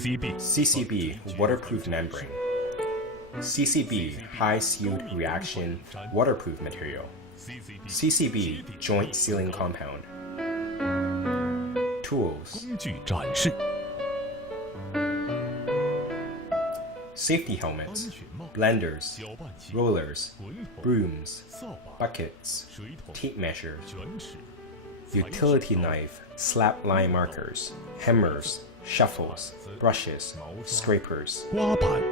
CCB waterproof membrane. CCB high sealed reaction waterproof material. CCB joint sealing compound. Tools. 工具展示 Safety helmets, blenders, rollers, brooms, buckets, tape measures, utility knife, slap line markers, hammers, shuffles, brushes, scrapers. 刮盘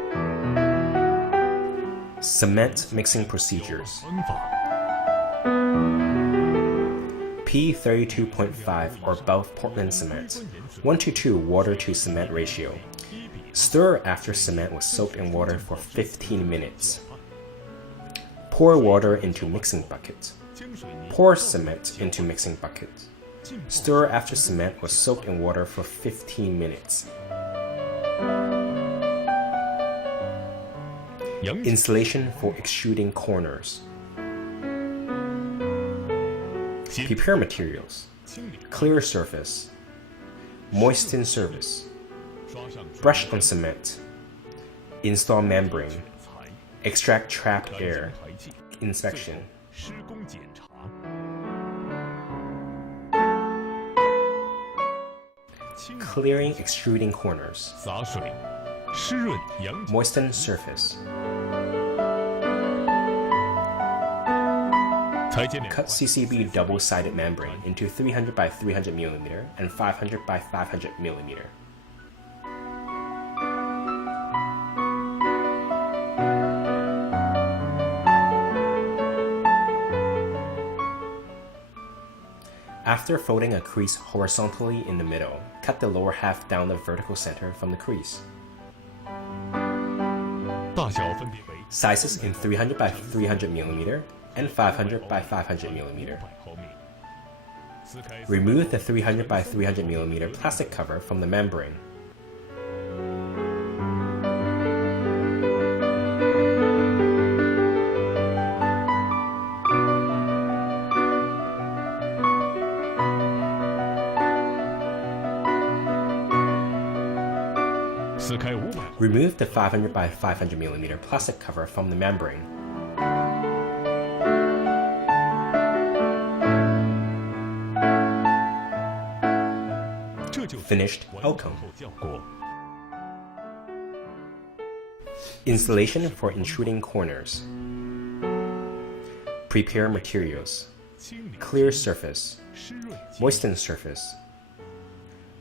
Cement mixing procedures. 方法 P32.5 or above Portland cement, 1:2 water to cement ratio. Stir after cement was soaked in water for 15 minutes. Pour water into mixing bucket. Pour cement into mixing bucket. Stir after cement was soaked in water for 15 minutes. Installation for extruding corners. Prepare materials. Clear surface. Moisten surface. Brush on cement. Install membrane. Extract trapped air. Inspection. 施工检查 Clearing extruding corners. 洒水湿润阳 Moisten surface. 裁剪两 Cut CCB double-sided membrane into 300 by 300 mm and 500 by 500 mm. After folding a crease horizontally in the middle, cut the lower half down the vertical center from the crease. 大小分别为 Sizes in 300 by 300 mm and 500 by 500 mm. 毫米撕开 Remove the 300 by 300 mm plastic cover from the membrane. Remove the 500 by 500 mm plastic cover from the membrane. Finished outcome. Installation for intruding corners. Prepare materials. Clear surface. Moisten surface.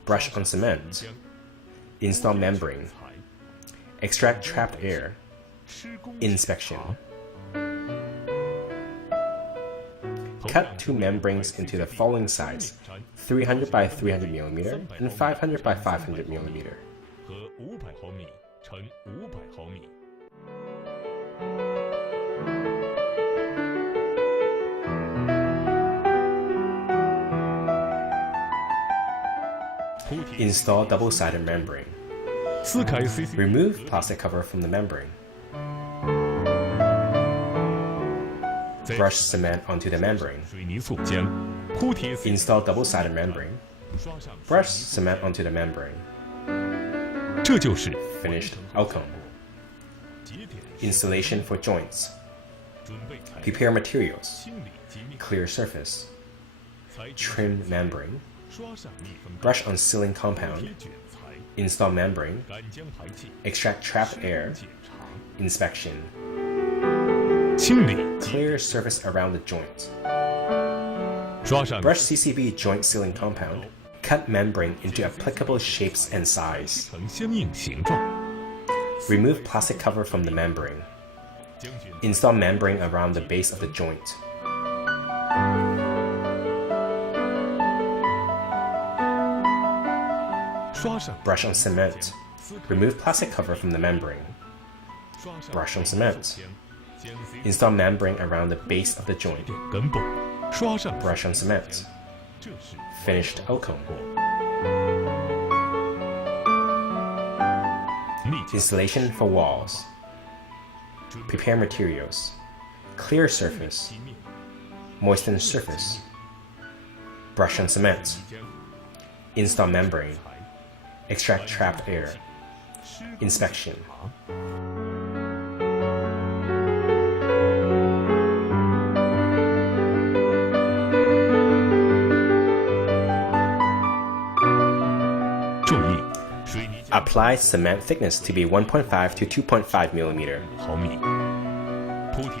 Brush on cement. Install membrane. Extract trapped air. Inspection. Cut two membranes into the following size: 300 by 300 mm and 500 by 500 mm. 和500毫米乘500毫米 Install double-sided membrane. 撕开 CCB Remove plastic cover from the membrane. Brush cement onto the membrane. 水泥塑浆铺贴 Install double-sided membrane. 刷上 Brush cement onto the membrane. 这就是 Finished outcome. 节点 Installation for joints. 准备材料 Prepare materials. 清理及密 Clear surface. 裁剪 Trim membrane. 刷上密封 Brush on sealing compound. 贴卷材 Install membrane. 干浆排气 Extract trapped 施 air. 工检查 Inspection. 清理 Clear surface around the joint. 刷上 Brush CCB joint sealing compound. Cut membrane into applicable shapes and size. 成相应形状 Remove plastic cover from the membrane. 将选 Install membrane around the base of the joint. Brush on cement. Remove plastic cover from the membrane. Brush on cement. Install membrane around the base of the joint. 根部刷上 Brush on cement. 这是 Finished outcome. 密接 Installation for walls. Prepare materials. Clear surface. Moisten surface. Brush on cement. Install membrane. Extract trapped air. Inspection. Apply cement thickness to be 1.5 to 2.5 millimeter.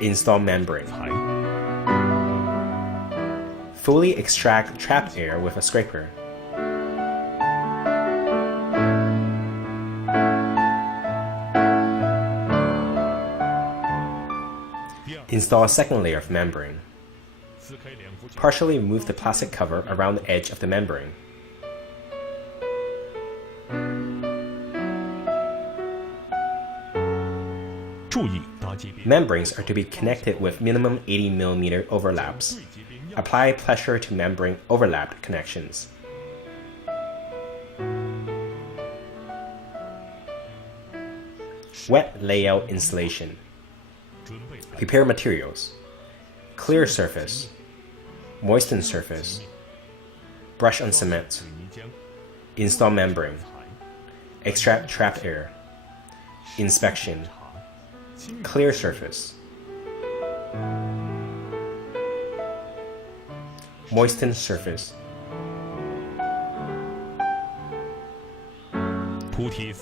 Install membrane. Fully extract trapped air with a scraper. Install a second layer of membrane. Partially remove the plastic cover around the edge of the membrane. Membranes are to be connected with minimum 80 mm overlaps. Apply pressure to membrane overlapped connections. Wet layout installation. Prepare materials. Clear surface. Moisten surface. Brush on cement. Install membrane. Extract trapped air. Inspection. Clear surface. Moisten surface.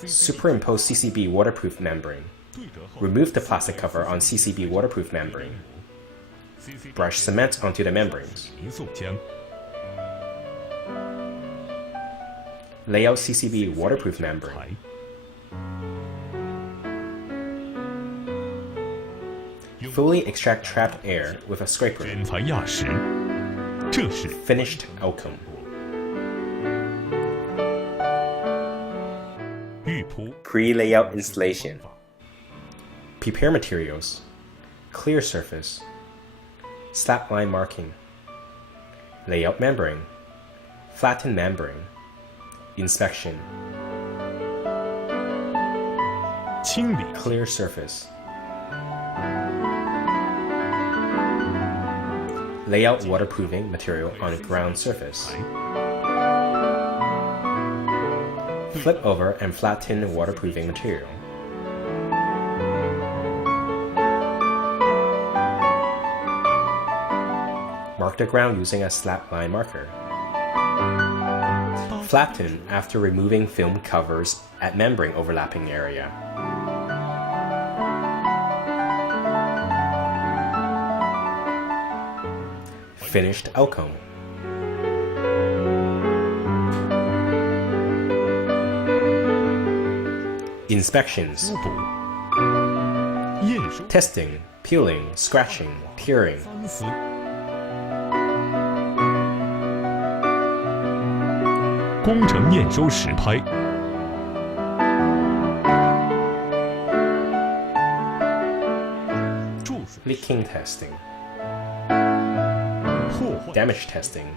Superimpose CCB waterproof membrane. Remove the plastic cover on CCB waterproof membrane. Brush cement onto the membranes. Lay out CCB waterproof membrane. Fully extract trapped air with a scraper. Finished outcome. Pre-layout installation. Prepare materials. Clear surface. Slap line marking. Layout membrane. Flatten membrane. Inspection. Clear surface. Layout waterproofing material on ground surface. Flip over and flatten waterproofing material. Mark the ground using a slap line marker. Flatten after removing film covers at membrane overlapping area. Finished outcome. Inspections. Testing, peeling, scratching, tearing. Leaking testing. Damage testing.